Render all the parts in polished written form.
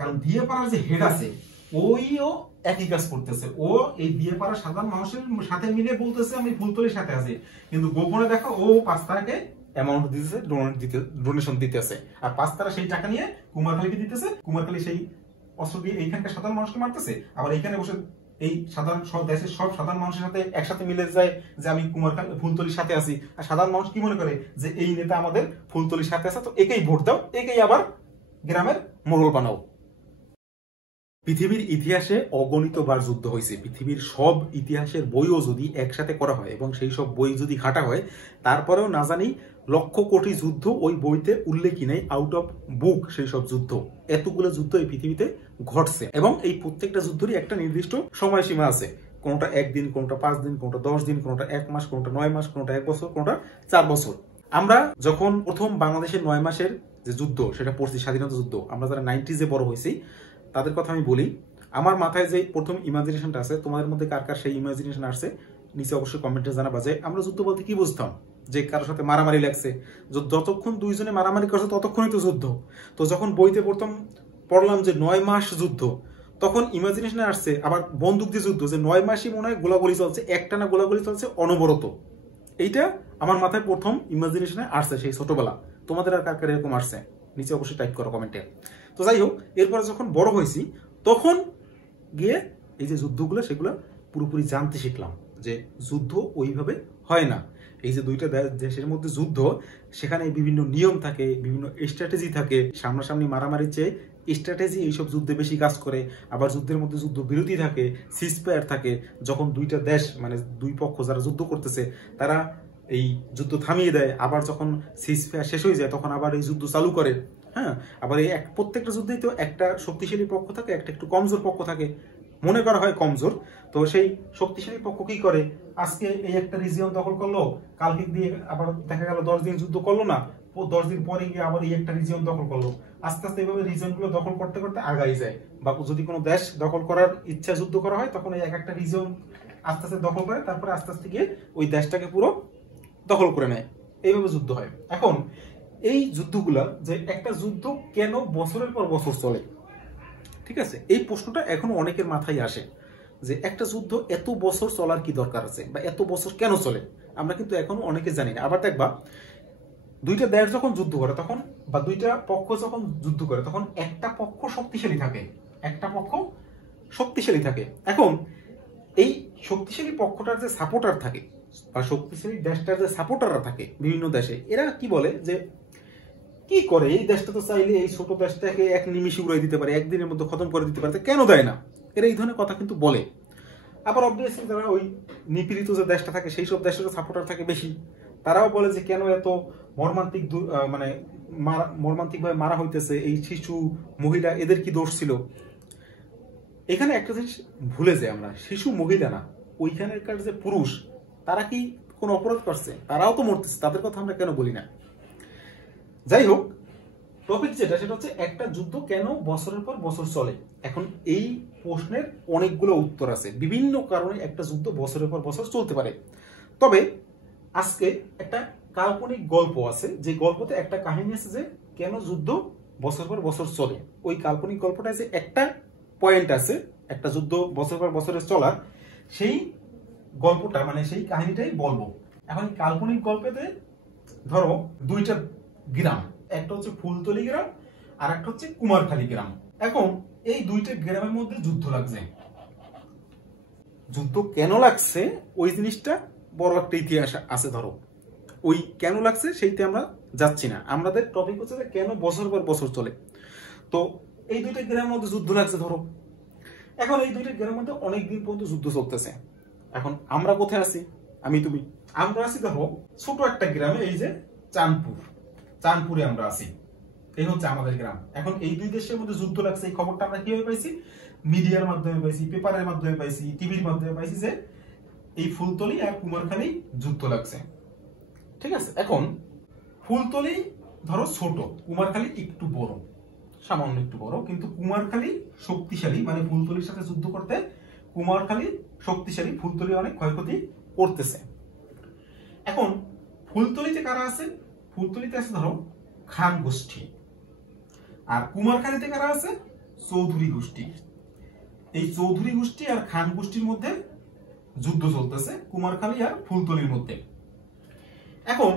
কারণ দিয়েপাড়ার যে হেড আছে ওইও একই কাজ করতেছে। ও এই দিয়েপাড়া সাধারণ মানুষের সাথে মিলে বলতেছে আমি ফুলতলির সাথে আছি, কিন্তু গোপনে দেখো ও 5 তারাকে অ্যামাউন্ট দিতেছে, ডোনেশন দিতেছে, আর 5 তারা সেই টাকা নিয়ে কুমারখালীকে দিতেছে। কুমারখালী সেই অস্ত্র দিয়ে এইখানকার সাধারণ মানুষকে মারতেছে, আবার এইখানে বসে এই সাধারণ সব দেশের সব সাধারণ মানুষের সাথে একসাথে মিলে যায় যে আমি কুমারখালী ফুলতলির সাথে আছি। আর সাধারণ মানুষ কি মনে করে যে এই নেতা আমাদের ফুলতলির সাথে আছে, তো একেই ভোট দাও, একেই আবার গ্রামের মোড়ল বানাও। পৃথিবীর ইতিহাসে অগণিত বার যুদ্ধ হয়েছে। পৃথিবীর সব ইতিহাসের বইও যদি একসাথে করা হয় এবং সেই সব বই যদি ঘাটা হয়, তারপরেও না জানি লক্ষ কোটি যুদ্ধ ওই বইতে উল্লেখই নেই, আউট অফ বুক সেই সব যুদ্ধ। এতগুলো যুদ্ধ এই পৃথিবীতে ঘটছে এবং এই প্রত্যেকটা যুদ্ধেরই একটা নির্দিষ্ট সময়সীমা আছে। কোনটা 1 দিন, কোনটা 5 দিন, কোনটা 10 দিন, কোনটা 1 মাস, কোনটা 9 মাস, কোনটা 1 বছর, কোনটা 4 বছর। আমরা যখন প্রথম বাংলাদেশের 9 মাসের যে যুদ্ধ সেটা পড়ছি, স্বাধীনতা যুদ্ধ, আমরা যারা 90s বড় হয়েছি তাদের কথা আমি বলি। আমার মাথায় যে প্রথম ইমাজিনেশনটা আছে, তোমাদের মধ্যে কার কার সেই ইমাজিনেশন আসছে নিচে অবশ্যই কমেন্টে জানাবা যে আমরা যুদ্ধ বলতে কি বুঝতাম, যে কারোর সাথে মারামারি লাগছে, যতক্ষণ দুইজনে মারামারি করছে ততক্ষণই তো যুদ্ধ। তো যখন বইতে পড়লাম যে 9 মাস যুদ্ধ, তখন ইমাজিনেশনে আসছে আবার বন্দুক দিয়ে যুদ্ধ, যে 9 মাসই মনে হয় গোলাগুলি চলছে, একটানা গোলাগুলি চলছে অনবরত। এইটা আমার মাথায় প্রথম ইমাজিনেশনে আসছে সেই ছোটবেলা। তোমাদের আর কার কার এরকম আসছে নিচে অবশ্যই টাইপ করো কমেন্টে। তো যাই হোক, এরপরে যখন বড় হয়েছি তখন গিয়ে এই যে যুদ্ধগুলো সেগুলো পুরোপুরি জানতে শিখলাম যে যুদ্ধ ওইভাবে হয় না। এই যে দুইটা দেশের মধ্যে যুদ্ধ, সেখানে বিভিন্ন নিয়ম থাকে, বিভিন্ন স্ট্র্যাটেজি থাকে। সামনাসামনি মারামারির চেয়ে স্ট্র্যাটেজি এইসব যুদ্ধে বেশি কাজ করে। আবার যুদ্ধের মধ্যে যুদ্ধ বিরতি থাকে, সিজফায়ার থাকে। যখন দুইটা দেশ মানে দুই পক্ষ যারা যুদ্ধ করতেছে তারা এই যুদ্ধ থামিয়ে দেয়, আবার যখন সিজফায়ার শেষ হয়ে যায় তখন আবার এই যুদ্ধ চালু করে। হ্যাঁ, আবার এই প্রত্যেকটা যুদ্ধেই তো একটা শক্তিশালী পক্ষ থাকে, একটা একটু কমজোর পক্ষ থাকে, মনে করা হয় কমজোর। তো সেই শক্তিশালী পক্ষ কি করে, আজকে এই একটা রিজিয়ন দখল করলো, কালকে দিয়ে আবার দেখা গেল 10 দিন যুদ্ধ করলো না, 10 দিন পরে গিয়ে আবার এই একটা রিজিয়ন দখল করলো। আস্তে আস্তে এইভাবে রিজিয়ন গুলো দখল করতে করতে আগাই যায়। বা যদি কোনো দেশ দখল করার ইচ্ছা যুদ্ধ করা হয়, তখন এই একটা রিজিয়ন আস্তে আস্তে দখল করে, তারপরে আস্তে আস্তে গিয়ে ওই দেশটাকে পুরো দখল করে নেয়। এইভাবে যুদ্ধ হয়। এখন এই যুদ্ধগুলা, যে একটা যুদ্ধ কেন বছরের পর বছর চলে, ঠিক আছে, এই প্রশ্নটা এখনো অনেকের মাথায় আসে যে একটা যুদ্ধ এত বছর চলার কি দরকার আছে, বা এত বছর কেন চলে, আমরা কিন্তু এখনো অনেকে জানি না। আবার দেখবা দুইটা দেশ যখন যুদ্ধ করে তখন, বা দুইটা পক্ষ যখন যুদ্ধ করে তখন একটা পক্ষ শক্তিশালী থাকে, একটা পক্ষ শক্তিশালী থাকে। এখন এই শক্তিশালী পক্ষটার যে সাপোর্টার থাকে, বা শক্তিশালী দেশটার যে সাপোর্টাররা থাকে বিভিন্ন দেশে, এরা কি বলে যে কি করে, এই দেশটা তো চাইলে এই ছোট দেশটাকে এক নিমিষে উড়াই দিতে পারে, একদিনের মধ্যে খতম করে দিতে পারে, কেন দেয় না, এরা এই ধরনের কথা কিন্তু বলে। আবার অবভিয়াসলি যারা ওই নিপীড়িত যে দেশটা থাকে সেই সব দেশের সাপোর্টার থাকে বেশি, তারাও বলে যে কেন এত মর্মান্তিক মানে মর্মান্তিক ভাবে মারা হইতেছে, এই শিশু মহিলা এদের কি দোষ ছিল। এখানে একটা জিনিস ভুলে যাই আমরা, শিশু মহিলা না, ওইখানকার যে পুরুষ তারা কি কোনো অপরাধ করছে, তারাও তো মরতেছে, তাদের কথা আমরা কেন বলি না। যাই হোক, টপিক যেটা সেটা হচ্ছে একটা যুদ্ধ কেন বছরের পর বছর চলে। এখন এই প্রশ্নের অনেকগুলো উত্তর আছে, বিভিন্ন কারণে একটা যুদ্ধ বছরের পর বছর চলতে পারে। তবে আজকে একটা কাল্পনিক গল্প আছে, যে গল্পতে একটা কাহিনী আছে যে কেন যুদ্ধ বছর পর বছর চলে। ওই কাল্পনিক গল্পটা আছে, একটা পয়েন্ট আছে একটা যুদ্ধ বছর পর বছরের চলার, সেই গল্পটা মানে সেই কাহিনীটাই বলবো। এখন কাল্পনিক গল্পেতে ধরো দুইটা গ্রাম, একটা হচ্ছে ফুলতলি গ্রাম আর একটা হচ্ছে কুমারখালী গ্রাম। এখন এই দুইটা গ্রামের মধ্যে যুদ্ধ লাগছে। যুদ্ধ কেন লাগছে ওই জিনিসটা বড় একটা ইতিহাস আছে। ধরো ওই কেন লাগছে সেইটা আমরা যাচ্ছি না, আমাদের টপিক হচ্ছে যে কেন বছর পর বছর চলে। তো এই দুইটা গ্রামের মধ্যে যুদ্ধ লাগছে ধরো। এখন এই দুইটা গ্রামের মধ্যে অনেকদিন পর্যন্ত যুদ্ধ চলতেছে। এখন আমরা কোথায় আছি, আমি তুমি, আমরা আছি দেখো ছোট একটা গ্রামে, এই যে চাঁদপুরে আমরা আছি, এই হচ্ছে আমাদের গ্রাম। এখন এই দুই দেশের মধ্যে যুদ্ধ লাগছে, এই খবরটা আমরা কিভাবে পাইছি, মিডিয়ার মাধ্যমে পাইছি, পেপারের মাধ্যমে পাইছি, টিভির মাধ্যমে পাইছি যে এই ফুলতলি আর কুমারখালী যুদ্ধ লাগছে। ঠিক আছে, এখন ফুলতলি ধরো ছোট, কুমারখালী একটু বড়, সামান্য একটু বড়, কিন্তু কুমারখালী শক্তিশালী, মানে ফুলতলির সাথে যুদ্ধ করতে কুমারখালী শক্তিশালী, ফুলতলি অনেক ক্ষয়ক্ষতি করতেছে। এখন ফুলতলিতে কারা আছে, ফুলতলিতে আছে ধরো খান গোষ্ঠী, আর কুমারখালীতে কারা আছে, চৌধুরী গোষ্ঠী। এই চৌধুরী গোষ্ঠী আর খান গোষ্ঠীর মধ্যে যুদ্ধ চলতেছে কুমারখালী আর ফুলতলির মধ্যে। এখন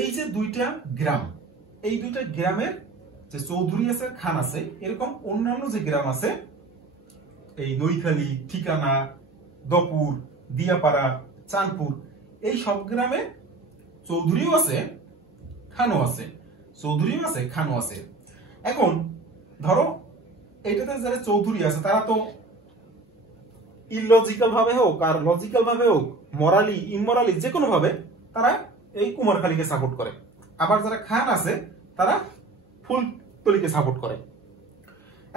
এই যে দুইটা গ্রাম, এই দুইটা গ্রামের যে চৌধুরী আছে খান আছে, এরকম অন্যান্য যে গ্রাম আছে এই নৈখালী, ঠিকানা, দপুর, দিয়াপাড়া, চাঁদপুর, এই সব গ্রামে চৌধুরীও আছে খানও আছে, চৌধুরীও আছে খানও আছে। এখন ধরো এইটাতে যারা চৌধুরী আছে তারা তো ইলজিক্যাল ভাবে হোক আর লজিক্যাল ভাবে হোক, মরালি ইমরালি যে কোনো ভাবে তারা এই কুমারখালীকে সাপোর্ট করে। আবার যারা খান আছে তারা ফুলতলিকে সাপোর্ট করে।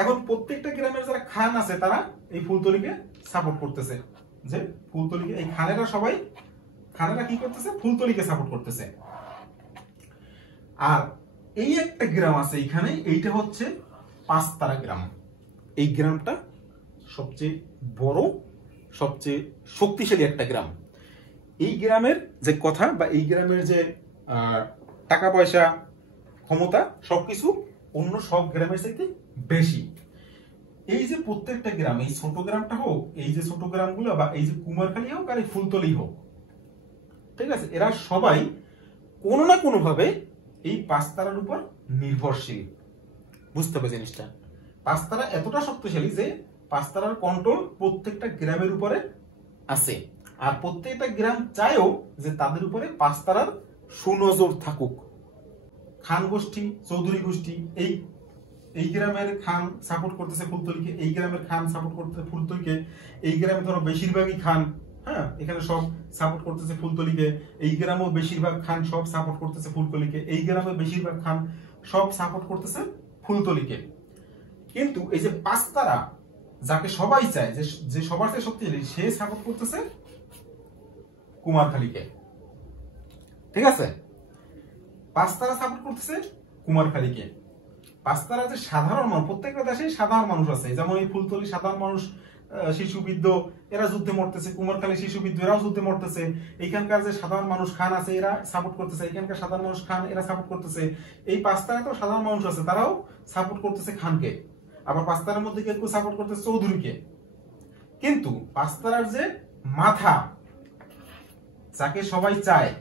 এখন প্রত্যেকটা গ্রামের যারা খান আছে তারা এই ফুলতলিকে সাপোর্ট করতেছে, যে ফুলতলিকে এই খানেরা সবাই খানেরা কি করতেছে, ফুলতলিকে সাপোর্ট করতেছে। আর এই একটা গ্রাম আছে এখানে, এইটা হচ্ছে পাঁচতারা গ্রাম। এই গ্রামটা সবচেয়ে বড়, সবচেয়ে শক্তিশালী একটা গ্রাম। এই গ্রামের যে কথা বা এই গ্রামের যে টাকা পয়সা, ক্ষমতা, সবকিছু অন্য সব গ্রামের চাইতে বেশি। এই যে প্রত্যেকটা গ্রাম, এই ছোট গ্রামটা হোক, এই যে ছোট গ্রামগুলো বা এই যে কুমারখালী হোক আর এই ফুলতলি হোক, ঠিক আছে, এরা সবাই কোনো না কোনো ভাবে এই পাঁচতারার উপর নির্ভরশীল। বুঝতে হবে জিনিসটা, পাঁচতারা এতটা শক্তিশালী যে পাঁচতারার কন্ট্রোল প্রত্যেকটা গ্রামের উপরে আছে। আর প্রত্যেকটা গ্রাম চায়ও যে তাদের উপরে পাঁচতারার সুনজর থাকুক। খান গোষ্ঠী, চৌধুরী গোষ্ঠী, এই গ্রামের খান সাপোর্ট করতেছে ফুলতলিকে, এই গ্রামের খান সাপোর্ট করতেছে ফুলতলিকে, এই গ্রামে ধরো বেশিরভাগই খান, হ্যাঁ, এখানে সব সাপোর্ট করতেছে ফুলতলিকে, এই গ্রামেও বেশিরভাগ খান সব সাপোর্ট করতেছে ফুলতলিকে, এই গ্রামে বেশিরভাগ খান সব সাপোর্ট করতেছে ফুলতলিকে। কিন্তু এই যে পাঁচতারা যাকে সবাই চায়, যে সবার চেয়ে শক্তিশালী, সে সাপোর্ট করতেছে কুমারখালীকে। ঠিক আছে, পাঁচতারা সাপোর্ট করতেছে কুমারখালীকে। পাঁচতারা যে সাধারণ মানুষ, প্রত্যেকটা দেশে সাধারণ মানুষ আছে, যেমন এই ফুলতলি সাধারণ মানুষ, শিশু বৃদ্ধ এরা যুদ্ধে মরতেছে, কুমারখালী শিশু বৃদ্ধ এরাও যুদ্ধে মরতেছে। এইখানকার যে সাধারণ মানুষ খান আছে এরা সাপোর্ট করতেছে, এখানকার সাধারণ মানুষ খান এরা সাপোর্ট করতেছে। এই পাঁচতারা তো সাধারণ মানুষ আছে, তারাও সাপোর্ট করতেছে খানকে। আবার পাঁচতারার মধ্যে কেউ সাপোর্ট করতেছে চৌধুরীকে। কিন্তু পাঁচতারার যে মাথা, যাকে সবাই চায়,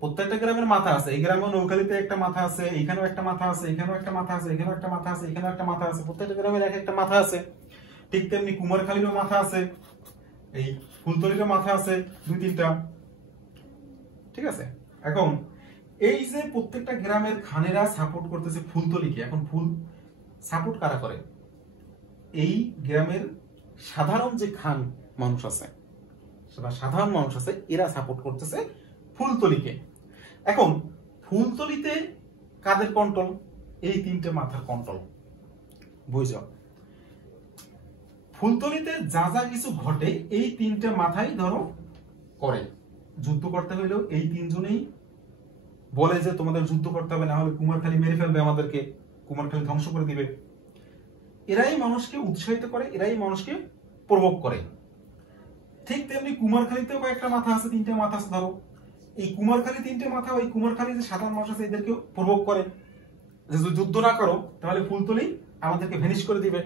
প্রত্যেকটা গ্রামের মাথা আছে। এই গ্রামে নৌখালীতে একটা মাথা আছে, এখানেও একটা মাথা আছে, এখানেও একটা মাথা আছে, এখানেও একটা মাথা আছে, এখানেও একটা মাথা আছে, প্রত্যেকটা গ্রামের এক একটা মাথা আছে। ঠিক তেমনি কুমারখালীরও মাথা আছে, এই ফুলতলিরও মাথা আছে, দুই তিনটা। ঠিক আছে, এখন এই যে প্রত্যেকটা গ্রামের খানেরা সাপোর্ট করতেছে ফুলতলিকে, এখন ফুল সাপোর্ট কারা করে? এই গ্রামের সাধারণ যে খান মানুষ আছে, সাধারণ মানুষ আছে, এরা সাপোর্ট করতেছে ফুলতলিকে। এখন ফুলতলিতে কাদের কন্ট্রোল? এই তিনটে মাথার কন্ট্রোল। বুঝছো, ফুলতলিতে যা যা কিছু ঘটে এই তিনটে মাথাই ধরো করে। যুদ্ধ করতে হইলেও এই তিনজনেই বলে যে তোমাদের যুদ্ধ করতে হবে, না হলে কুমারখালী মেরে ফেলবে আমাদেরকে, কুমারখালী ধ্বংস করে দিবে। এরাই মানুষকে উৎসাহিত করে, এরাই মানুষকে প্রভোগ করে। ঠিক তেমনি কুমারখালীতেও কয়েকটা মাথা আছে, তিনটে মাথা আছে ধরো। এই কুমারখালী তিনটে মাথা, ওই কুমারখালী যে সাধারণ মানুষ আছে এদেরকে প্রভোগ করে যে যদি যুদ্ধ না করো তাহলে ফুলতলি আমাদেরকে ভেনিশ করে দিবে।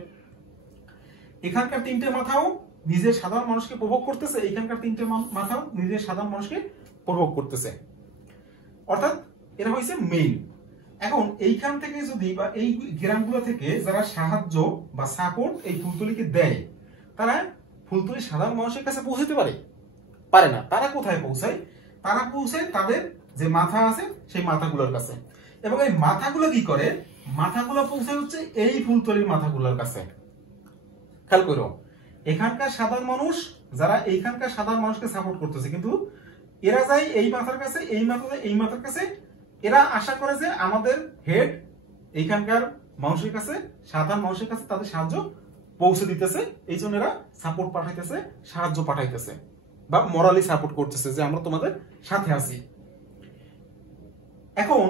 এখানকার তিনটে মাথাও নিজের সাধারণ মানুষকে প্রভোগ করতেছে, এখানকার তিনটে মাথাও নিজের সাধারণ মানুষকে প্রভোগ করতেছে। অর্থাৎ এরা হয়েছে মেইন। এখন এইখান থেকে যদি বা এই গ্রামগুলো থেকে যারা সাহায্য বা সাপোর্ট এই ফুলতলিকে দেয়, তারা ফুলতলি সাধারণ মানুষের কাছে পৌঁছতে পারে না। তারা কোথায় পৌঁছায়? তারা পৌঁছায় তাদের যে মাথা আছে সেই মাথাগুলোর কাছে। এবং এই মাথাগুলো কি করে? মাথাগুলো পৌঁছায় হচ্ছে এই ফুলতলির মাথাগুলোর কাছে। খেয়াল করো, এখানকার সাধারণ মানুষ যারা এইখানকার সাধারণ মানুষকে সাপোর্ট করতেছে, কিন্তু এরা যায় এই মাথার কাছে, এই মাথার কাছে। এরা আশা করে যে আমাদের হেড এইখানকার মানুষের কাছে, সাধারণ মানুষের কাছে তাদের সাহায্য পৌঁছে দিতেছে, এই জন্য এরা সাপোর্ট পাঠাইতেছে, সাহায্য পাঠাইতেছে বা মরালি সাপোর্ট করতেছে যে আমরা তোমাদের সাথে আছি। এখন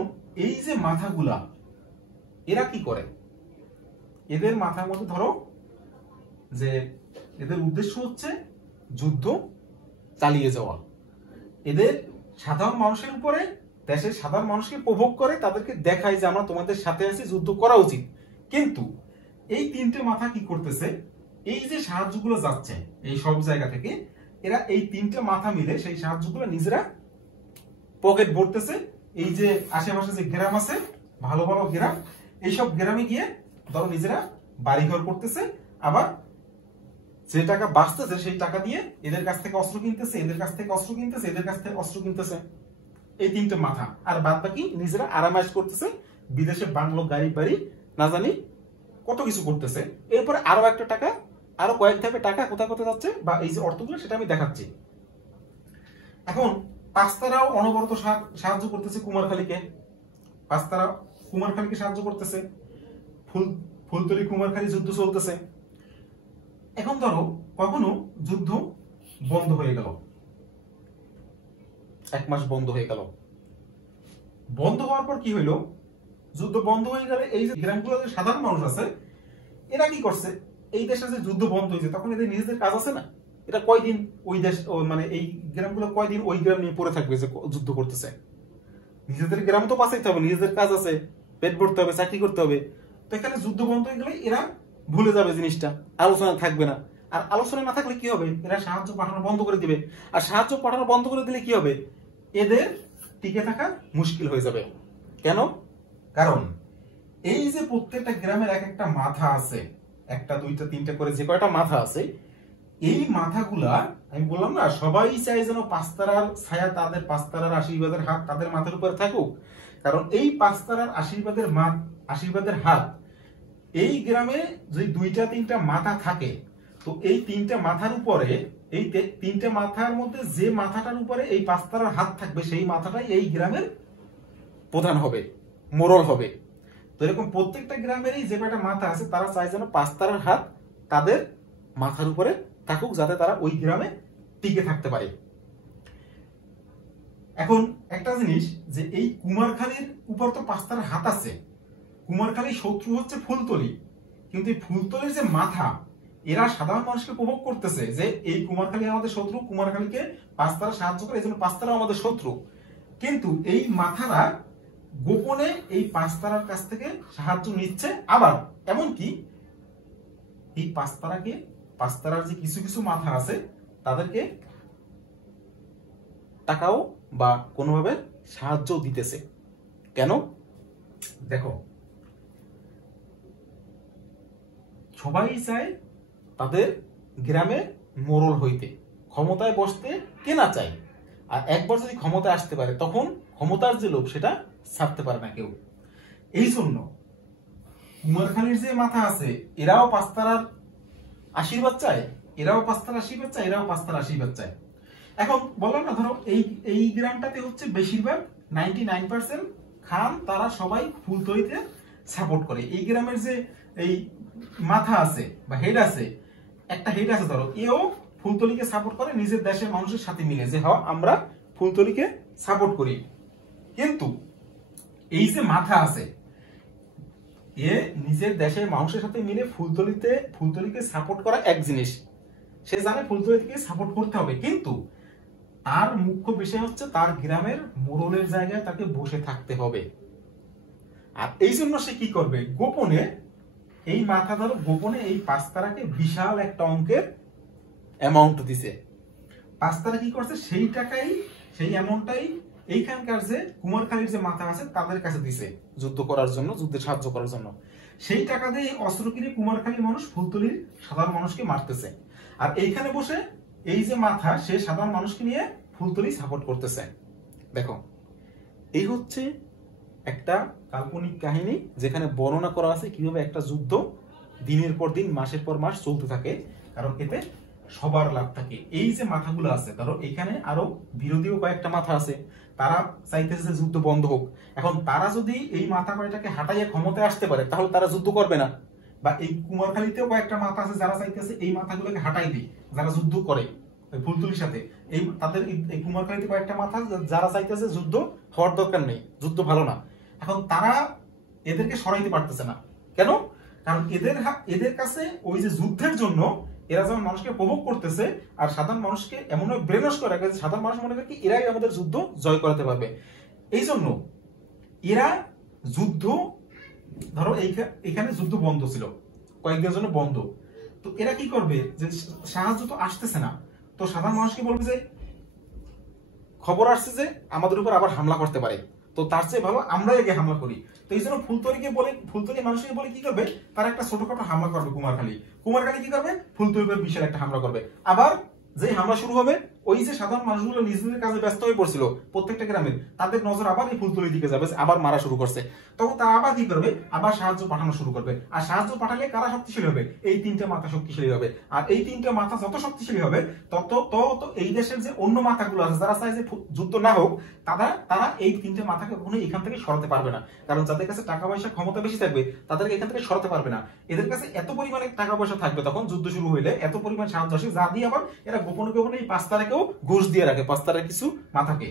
এই যে মাথাগুলা এরা কি করে? এদের মাথার মধ্যে ধরো যে এদের উদ্দেশ্য হচ্ছে যুদ্ধ চালিয়ে যাওয়া। এদের সাধারণ মানুষের উপরে, দেশের সাধারণ মানুষকে প্রভোগ করে, তাদেরকে দেখায় যে আমরা তোমাদের সাথে আছি, যুদ্ধ করা উচিত। কিন্তু এই তিনটে মাথা কি করতেছে, এই যে সাহায্যগুলো যাচ্ছে এই সব জায়গা থেকে, এরা এই তিনটে মাথা মিলে সেই সাহায্যগুলো নিজেরা পকেট ভরতেছে। এই যে আশেপাশে যে গ্রাম আছে, ভালো ভালো গ্রাম, এইসব গ্রামে গিয়ে ধরো নিজেরা বাড়িঘর করতেছে, আবার যে টাকা বাঁচতেছে সেই টাকা দিয়ে এদের কাছ থেকে অস্ত্র কিনতেছে, এদের কাছ থেকে অস্ত্র কিনতেছে, এদের কাছ থেকে অস্ত্র কিনতেছে। এই তিনটে মাথা। আর বাদ বাকি নিজেরা আরামাইশ করতেছে, বিদেশে বাংলো, গাড়ি বাড়ি, না জানি কত কিছু করতেছে। এরপরে আরো একটা টাকা, আরো কয়েক ধাপে টাকা কোথায় কোথায় যাচ্ছে বা এই যে অর্থগুলো, সেটা আমি দেখাচ্ছি। এখন পাঁচতারাও অনবরত সাহায্য করতেছে কুমারখালীকে, পাঁচতারা কুমারখালীকে সাহায্য করতেছে, ফুলতলি কুমারখালী যুদ্ধ চলতেছে। এখন ধরো কখনো যুদ্ধ বন্ধ হয়ে গেল, 1 মাস বন্ধ হয়ে গেল। বন্ধ হওয়ার পর কি হইলো, যুদ্ধ বন্ধ হয়ে গেলে এই যে গ্রামগুলো যে সাধারণ মানুষ আছে, এরা কি করছে, এই দেশে যে যুদ্ধ বন্ধ হয়েছে তখন এদের নিজেদের কাজ আছে না, এটা কয়দিন ওই দেশ মানে এই গ্রামগুলো কয়দিন ওই গ্রাম নিয়ে পড়ে থাকবে যে যুদ্ধ করতেছে। নিজেদের গ্রাম তো বাঁচাইতে হবে, নিজেদের কাজ আছে, পেট ভরতে হবে, চাকরি করতে হবে। তো এখানে যুদ্ধ বন্ধ হয়ে গেলে এরা ভুলে যাবে জিনিসটা, আলোচনা থাকবে না। আর আলোচনা না থাকলে কি হবে, এরা সাহায্য পাঠানো বন্ধ করে দিবে। আর সাহায্য পাঠানো বন্ধ করে দিলে কি হবে, এদের টিকে থাকা মুশকিল হয়ে যাবে। কেন? কারণ এই যে প্রত্যেকটা গ্রামের এক একটা মাথা আছে, একটা দুইটা তিনটা করে যে কয়টা মাথা আছে, এই মাথাগুলা আমি বললাম না, সবাই চায় যেন পাঁচতারার ছায়া, তাদের পাঁচতারার আশীর্বাদের হাত তাদের মাথার উপরে থাকুক। কারণ এই পাঁচতারার আশীর্বাদের হাত এই গ্রামে যদি দুইটা তিনটা মাথা থাকে, তো এই তিনটা মাথার উপরে, এই তিনটা মাথার মধ্যে যে মাথাটার উপরে এই পাঁচতারার হাত থাকবে, সেই মাথাটাই এই গ্রামের প্রধান হবে, মোড়ল হবে। তো এরকম প্রত্যেকটা গ্রামেরই যে কয়টা মাথা আছে, তারা চায় যেন পাঁচতারার হাত তাদের মাথার উপরে থাকুক, যাতে তারা ওই গ্রামে টিকে থাকতে পারে। এখন একটা জিনিস, যে এই কুমারখালীর উপর তো পাঁচতারার হাত আছে, কুমারখালীর শত্রু হচ্ছে ফুলতলি, কিন্তু এই ফুলতলির যে মাথা, এরা সাধারণ মানুষকে প্রভোগ করতেছে যে এই কুমারখালী আমাদের শত্রু, কুমারখালীকে পাঁচতারা সাহায্য করে, এই জন্য পাঁচতারা আমাদের শত্রু। কিন্তু এই মাথারা গোপনে এই পাঁচতারার কাছ থেকে সাহায্য নিচ্ছে। আবার এমনকি এই পাঁচতারার যে কিছু কিছু মাথা আছে, তাদেরকে টাকাও বা কোনোভাবে সাহায্য দিতেছে। কেন? দেখো, সবাই চায় তাদের গ্রামে মোড়ল হইতে, ক্ষমতায় বসতে, কে না চায়। আর একবার যদি ক্ষমতায় আসতে পারে, তখন ক্ষমতার যে লোভ, সেটা ছাড়তে পারে না কেউ। এই জন্য কুমারখালীর যে মাথা আছে, এরাও পাঁচতারার আশীর্বাদ চায়, এরাও পাঁচতারার আশীর্বাদ চায়, এরাও পাঁচতারার আশীর্বাদ চায়। এখন বললাম না, ধরো এই গ্রামটাতে হচ্ছে বেশিরভাগ 99% খান, তারা সবাই ফুলতলিতে সাপোর্ট করে। এই গ্রামের যে এই মাথা আছে বা হেড আছে, একটা হেড আছে ধরো, এও ফুলতলিকে সাপোর্ট করে নিজের দেশের মানুষের সাথে মিলে, যে হ্যাঁ আমরা ফুলতলিকে সাপোর্ট করি। কিন্তু এই যে মাথা আছে, এ নিজের দেশের মানুষের সাথে মিলে ফুলতলিকে সাপোর্ট করা এক জিনিস, সে জানে ফুলতলিকে সাপোর্ট করতে হবে, কিন্তু তার মুখ্য বিষয় হচ্ছে তার গ্রামের মোড়লের জায়গায় তাকে বসে থাকতে হবে। আর এই জন্য সে কি করবে, গোপনে এই মাথা ধরো গোপনে এই পাঁচতারাকে বিশাল একটা অঙ্কের অ্যামাউন্ট দিছে। পাঁচতারা কি করছে, সেই টাকাই, সেই অ্যামাউন্টটাই এইখানকার যে কুমারখালীর যে মাথা আছে তাদের কাছে দিছে, যুদ্ধ করার জন্য, যুদ্ধে সাহায্য করার জন্য। সেই টাকা দিয়ে অস্ত্র কিনে কুমারখালীর মানুষ ফুলতলির সাধারণ মানুষকে মারতেছে। আর এইখানে বসে এই যে মাথা, সে সাধারণ মানুষকে নিয়ে ফুলতলি সাপোর্ট করতেছে। দেখো, এই হচ্ছে একটা কাল্পনিক কাহিনী, যেখানে বর্ণনা করা আছে কিভাবে একটা যুদ্ধ দিনের পর দিন, মাসের পর মাস চলতে থাকে, কারণ এতে সবার লাভ থাকে। এই যে মাথাগুলো আছে, ধরো এখানে আরো বিরোধীও কয়েকটা মাথা আছে, তারা চাইতেছে যুদ্ধ বন্ধ হোক। এখন তারা যদি এই মাথা কয়টাকে হাঁটাইয়া ক্ষমতায় আসতে পারে, তাহলে তারা যুদ্ধ করবে না। বা এই কুমারখালীতেও কয়েকটা মাথা আছে যারা চাইতেছে এই মাথাগুলোকে হাঁটাই দিই, যারা যুদ্ধ করে ফুলতলির সাথে, এই তাদের এই কুমারখালীতে কয়েকটা মাথা যারা চাইতেছে যুদ্ধ হওয়ার দরকার নেই, যুদ্ধ ভালো না। এখন তারা এদেরকে সরাইতে পারতেছে না। কেন? কারণ এদের কাছে ওই যে যুদ্ধের জন্য এরা যেমন মানুষকে প্রভোগ করতেছে, আর সাধারণ মানুষকে এমন ব্রেনওয়াশ করে রাখে, সাধারণ মানুষ মনে করে কি এরাই আমাদের যুদ্ধ জয় করাতে পারবে। এই জন্য এরা যুদ্ধ ধরো এখানে যুদ্ধ বন্ধ ছিল, কয়েকদিনের জন্য বন্ধ, তো এরা কি করবে যে সাহায্য তো আসতেছে না, তো সাধারণ মানুষকে বলবে যে খবর আসছে যে আমাদের উপর আবার হামলা করতে পারে, তো তার চেয়ে ভালো আমরাই আগে হামলা করি। তো এই জন্য ফুলতলি মানুষকে বলে কি করবে, তারা একটা ছোটখাটো হামলা করবে কুমারখালী কি করবে, ফুলতলির উপর বিশাল একটা হামলা করবে। আবার যে হামলা শুরু হবে, ওই যে সাধারণ মানুষগুলো নিজেদের কাজে ব্যস্ত হয়ে পড়ছিল প্রত্যেকটা গ্রামের, তাদের নজর আবার এই ফুলতলির দিকে যাবে, আবার মারা শুরু করছে, তখন তারা আবার কি করবে, আবার সাহায্য পাঠানো শুরু করবে। আর সাহায্য পাঠালে কারা শক্তিশালী হবে, এই তিনটে মাথা শক্তিশালী হবে। আর এই তিনটে মাথা যত শক্তিশালী হবে তত এই দেশের যে অন্য মাথাগুলো আছে যারা চায় যে যুদ্ধ না হোক, তারা এই তিনটে মাথাকে কখনোই এখান থেকে সরাতে পারবে না। কারণ যাদের কাছে টাকা পয়সা ক্ষমতা বেশি থাকবে তাদেরকে এখান থেকে সরাতে পারবে না। এদের কাছে এত পরিমাণে টাকা পয়সা থাকবে তখন যুদ্ধ শুরু হইলে, এত পরিমাণ সাহায্য আসে, যা দিয়ে আবার এরা গোপনে গোপনে এই পাঁচতারাকেও ঘুষ দিয়ে রাখে, পাঁচতারার কিছু মাথাকে।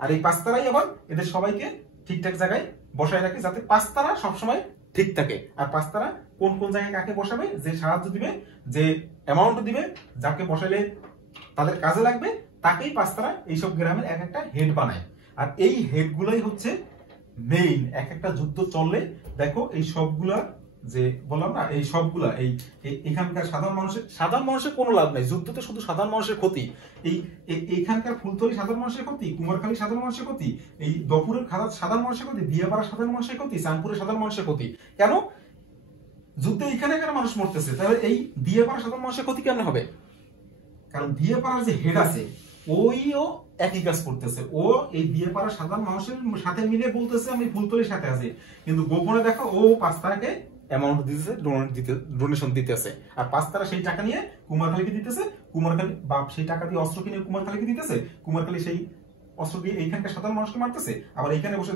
আর এই পাঁচতারাই আবার এদের সবাইকে ঠিকঠাক জায়গায় বসায় রাখে, যাতে পাঁচতারা সবসময় ঠিক থাকে। আর পাঁচতারা কোন কোন জায়গায় কাকে বসাবে, যে সাহায্য দিবে, যে অ্যামাউন্ট দিবে, যাকে বসাইলে তাদের কাজে লাগবে, তাকেই পাঁচতারা এইসব গ্রামের এক একটা হেড বানায়। আর এই হেড গুলাই হচ্ছে মেইন। এক একটা যুদ্ধ চললে দেখো এই সবগুলা, যে বললাম না, এই সবগুলা এখানকার সাধারণ মানুষের কোনো লাভ নাই, যুদ্ধতে শুধু সাধারণ মানুষের ক্ষতি। এইখানকার ফুলতলি সাধারণ মানুষের ক্ষতি, কুমারখালী সাধারণ মানুষের ক্ষতি, এই দপুরের সাধারণ মানুষের ক্ষতি, দিয়াপাড়া সাধারণ মানুষের ক্ষতি, চাঁদপুরের সাধারণ মানুষের ক্ষতি। কেন যুদ্ধে এখানে কেন মানুষ মরতেছে, তাহলে এই দিয়াপাড়া সাধারণ মানুষের ক্ষতি কেন হবে? কারণ দিয়াপাড়ার যে হেড আছে ওইও একই কাজ করতেছে, ও এই দিয়াপাড়ার সাধারণ মানুষের সাথে মিলে বলতেছে আমি ফুলতলির সাথে আছি, কিন্তু গোপনে দেখো ও পাঁচতারাকে অ্যামাউন্ট দিতেছে, ডোনেশন দিতেছে। আর পাঁচতারা সেই টাকা নিয়ে কুমারখালীকে দিতেছে, কুমারখালী বাপ সেই টাকা দিয়ে অস্ত্র কিনে কুমারখালীকে দিতেছে, কুমারখালী সেই অস্ত্র দিয়ে এইখানকার সাধারণ মানুষকে মারতেছে। আবার এইখানে বসে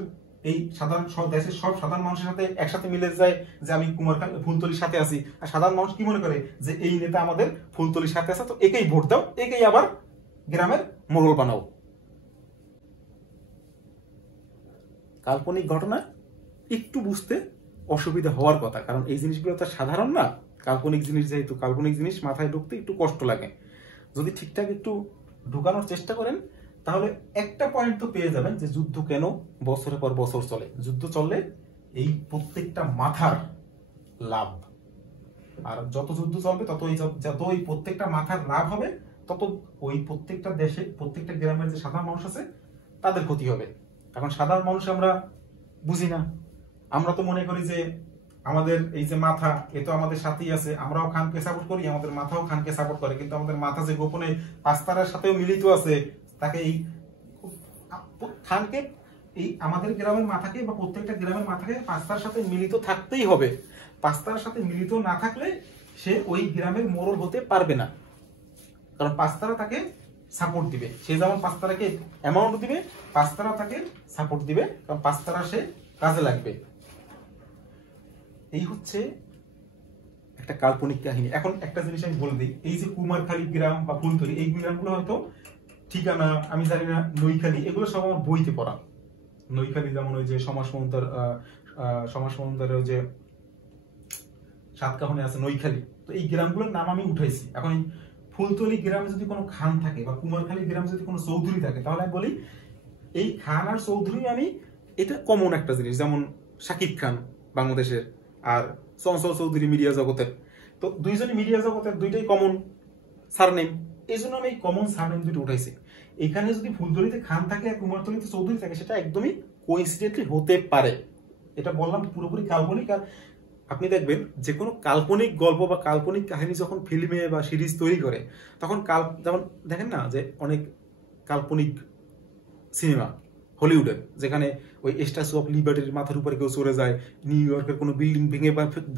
এই দেশের সব সাধারণ মানুষের সাথে একসাথে মিলে যায় যে আমি ফুলতলির সাথে আছি। আর সাধারণ মানুষ কি মনে করে যে এই নেতা আমাদের ফুলতলির সাথে আছে, তো একেই ভোট দাও, একেই আবার গ্রামের মোড়ল বানাও। কাল্পনিক ঘটনা একটু বুঝতে অসুবিধা হওয়ার কথা, কারণ এই জিনিসগুলো তো সাধারণ না। কাল্পনিক জিনিস, যেহেতু কাল্পনিক জিনিস মাথায় ঢুকতে একটু কষ্ট লাগে। যদি ঠিকঠাক একটু ঢুকানোর চেষ্টা করেন তাহলে একটা পয়েন্ট তো পেয়ে যাবেন যে যুদ্ধ কেন বছরের পর বছর চলে। যুদ্ধ চললে এই প্রত্যেকটা মাথার লাভ, আর যত যুদ্ধ চলবে যত ওই প্রত্যেকটা মাথার লাভ হবে, তত ওই প্রত্যেকটা দেশে প্রত্যেকটা গ্রামের যে সাধারণ মানুষ আছে তাদের ক্ষতি হবে। এখন সাধারণ মানুষ আমরা বুঝি না, আমরা তো মনে করি যে আমাদের এই যে মাথা, এ তো আমাদের সাথেই আছে, আমরাও খানকে সাপোর্ট করি, আমাদের মাথাও খানকে সাপোর্ট করে, কিন্তু আমাদের মাথা যে গোপনে পাঁচতারার সাথেও মিলিত আছে, তাকে এই খানকে, এই আমাদের গ্রামের মাথাকে বা প্রত্যেকটা গ্রামের মাথাকে পাঁচতারার সাথে মিলিত থাকতেই হবে। পাঁচতারার সাথে মিলিত না থাকলে সে ওই গ্রামের মোড়ল হতে পারবে না, কারণ পাঁচতারা তাকে সাপোর্ট দিবে। সে যেমন পাঁচতারাকে অ্যামাউন্ট দিবে, পাঁচতারা তাকে সাপোর্ট দিবে, কারণ পাঁচতারা সে কাজে লাগবে। এই হচ্ছে একটা কাল্পনিক কাহিনী। এখন একটা জিনিস আমি বলে দিই, এই যে কুমারখালী গ্রাম বা ফুলতলি, এই গ্রামগুলো হয়তো ঠিকানা আমি জানি না, নৈখালী, এগুলো সব আমার বইতে পড়া। নৈখালী যেমন ওই যে সমাসমন্তরের যে সাতকাহনে আছে নৈখালী, তো এই গ্রামগুলোর নাম আমি উঠাইছি। এখন এই ফুলতলি গ্রামে যদি কোনো খান থাকে বা কুমারখালী গ্রামে যদি কোনো চৌধুরী থাকে, তাহলে আমি বলি এই খান আর চৌধুরী, আমি এটা কমন একটা জিনিস। যেমন শাকিব খান বাংলাদেশের, আর চঞ্চল চৌধুরী মিডিয়া জগতের, তো দুইজনই মিডিয়া জগতের, দুইটাই কমন সারনেম, এই জন্য আমি এই কমন সারনেম দুটো উঠাইছি। এখানে যদি ফুলতলিতে খান থাকে আর কুমারতলিতে চৌধুরী থাকে, সেটা একদমই কোইন্সিডেন্টলি হতে পারে। এটা বললাম পুরোপুরি কাল্পনিক। আর আপনি দেখবেন যে কোনো কাল্পনিক গল্প বা কাল্পনিক কাহিনী যখন ফিল্মে বা সিরিজ তৈরি করে, তখন যেমন দেখেন না যে অনেক কাল্পনিক সিনেমা হলিউডের, যেখানে ওই স্ট্যাচু অফ লিবার্টির মাথার উপরে কেউ চড়ে যায়, নিউ ইয়র্কের কোনো বিল্ডিং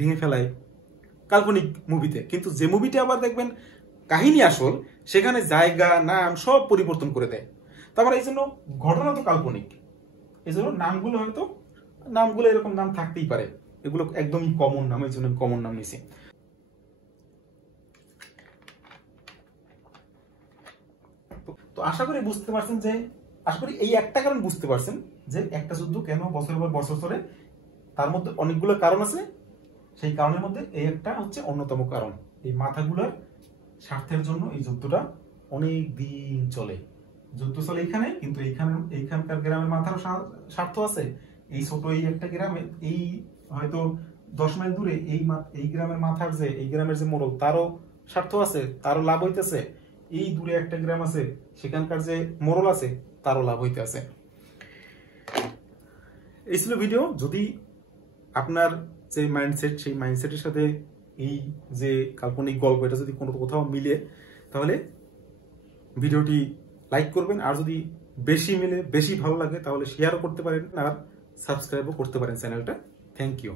ভেঙে ফেলায় কাল্পনিক মুভিতে, কিন্তু যে মুভিটা আবার দেখবেন কাহিনী আসল, সেখানে জায়গা নাম সব পরিবর্তন করে দেয়। তারপর এই জন্য ঘটনা তো কাল্পনিক, এই জন্য নামগুলো এরকম নাম থাকতেই পারে, এগুলো একদমই কমন নাম, এই জন্য কমন নাম নিছি। তো আশা করি বুঝতে পারছেন যে, আশা করি এই একটা কারণ বুঝতে পারছেন যে একটা যুদ্ধ কেন বছরের পর বছর চলে। তার মধ্যে অনেকগুলো কারণ আছে, সেই কারণের মধ্যে এই একটা হচ্ছে অন্যতম কারণ। এই মাথাগুলোর স্বার্থের জন্য এই যুদ্ধটা অনেক দিন চলে। যুদ্ধ চলে এইখানে, কিন্তু এইখানকার গ্রামের মাথারও স্বার্থ আছে, এই ছোট এই একটা গ্রামে এই হয়তো 10 মাইল দূরে এই গ্রামের মাথার যে এই গ্রামের যে মোড়ল তারও স্বার্থ আছে, তারও লাভ হইতেছে। এই দূরে একটা গ্রাম আছে, সেখানকার যে মোড়ল আছে তারও লাভ হইতে আছে। এই ছিল ভিডিও। যদি আপনার যে মাইন্ডসেট, সেই মাইন্ডসেটের সাথে এই যে কাল্পনিক গল্প এটা যদি কোথাও মিলে, তাহলে ভিডিওটি লাইক করবেন। আর যদি বেশি মিলে, বেশি ভালো লাগে, তাহলে শেয়ারও করতে পারেন আর সাবস্ক্রাইবও করতে পারেন চ্যানেলটা। Thank you.